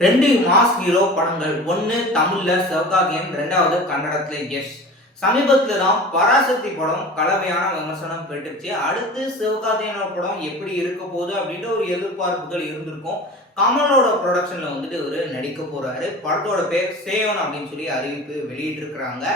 2 mass hero படங்கள். ஒண்ணு தமிழ்ல சிவகார்த்திகேயன், 2வது கன்னடத்துல யஷ். சமீபத்துல தான் பராசக்தி படம் கலவையான விமர்சனம் பெற்றுச்சு. அடுத்து சிவகார்த்திகேயனோட படம் எப்படி இருக்க போகுது அப்படின்ற ஒரு எதிர்பார்ப்புகள் இருந்திருக்கும். கமலோட ப்ரொடக்ஷன்ல இவரு நடிக்க போறாரு. படத்தோட பேர் சேவன் அப்படின்னு சொல்லி அறிவிப்பு வெளியிட்டிருக்கிறாங்க.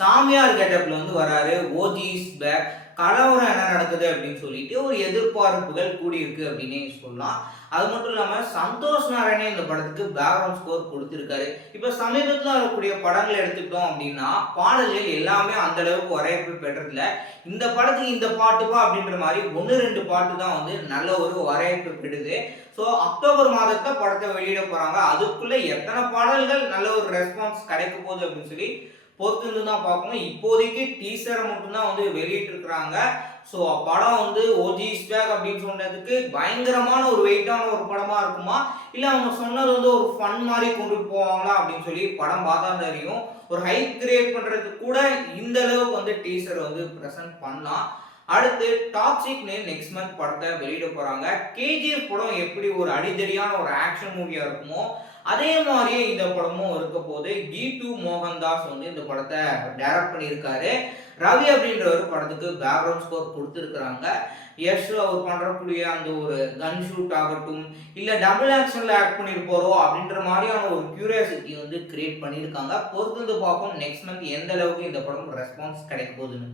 சாமியார் கெட்டப்ல வராரு. OG is back. கலவரம் என்ன நடக்குது அப்படின்னு சொல்லிட்டு ஒரு எதிர்பார்ப்புகள் கூடியிருக்கு அப்படின்னே சொல்லலாம். அது மட்டும் இல்லாம சந்தோஷ் நாராயணே இந்த படத்துக்கு பேக்ரவுண்ட் ஸ்கோர் கொடுத்திருக்காரு. இப்ப சமீபத்துல வரக்கூடிய படங்கள் எடுத்துக்கிட்டோம் அப்படின்னா பாடல்கள் எல்லாமே அந்த அளவுக்கு வரவேற்பு பெற்றதில்ல. இந்த படத்துக்கு இந்த பாட்டுப்பா அப்படின்ற மாதிரி 1-2 பாட்டு தான் நல்ல ஒரு வரவேற்பு பெறுது. ஸோ அக்டோபர் மாதத்தை படத்தை வெளியிட போறாங்க. அதுக்குள்ள எத்தனை பாடல்கள் நல்ல ஒரு ரெஸ்பான்ஸ் கிடைக்க போகுது அப்படின்னு சொல்லி பொறுத்து தான் பார்க்கணும். இப்போதைக்கு டீசரை மட்டும்தான் வெளியிட்டு இருக்கிறாங்க. ஸோ படம் ஓஜி இஸ் பேக் அப்படின்னு சொன்னதுக்கு பயங்கரமான ஒரு வெயிட்டான ஒரு படமா இருக்குமா, இல்லை அவங்க சொன்னது ஒரு ஃபன் மாதிரி கொண்டுட்டு போவாங்களா அப்படின்னு சொல்லி படம் பார்த்தா தெரியும். ஒரு ஹைப் கிரியேட் பண்றதுக்கு கூட இந்த அளவுக்கு டீசர் ப்ரெசென்ட் பண்ணலாம். அடுத்து டாக்ஸிக்னு நெக்ஸ்ட் மந்த் படத்தை வெளியிட போறாங்க. கேஜிஎஃப் படம் எப்படி ஒரு அடிதடியான ஒரு ஆக்ஷன் மூவியா இருக்குமோ அதே மாதிரியே இந்த படமும் இருக்க போது. கீது மோகன்தாஸ் இந்த படத்தை டைரக்ட் பண்ணியிருக்காரு. ரவி அப்படின்றவர் படத்துக்கு பேக்ரவுண்ட் ஸ்கோர் கொடுத்துருக்குறாங்க. யஷ் அவர் பண்றக்கூடிய அந்த ஒரு கன் ஷூட் ஆகட்டும், இல்லை டபுள் ஆக்ஷன்ல ஆக்ட் பண்ணியிருப்போரோ அப்படின்ற மாதிரியான ஒரு கியூரியாசிட்டி கிரியேட் பண்ணியிருக்காங்க. பொறுத்து பார்ப்போம் நெக்ஸ்ட் மந்த் எந்த அளவுக்கு இந்த படம் ரெஸ்பான்ஸ் கிடைக்க போகுதுன்னு.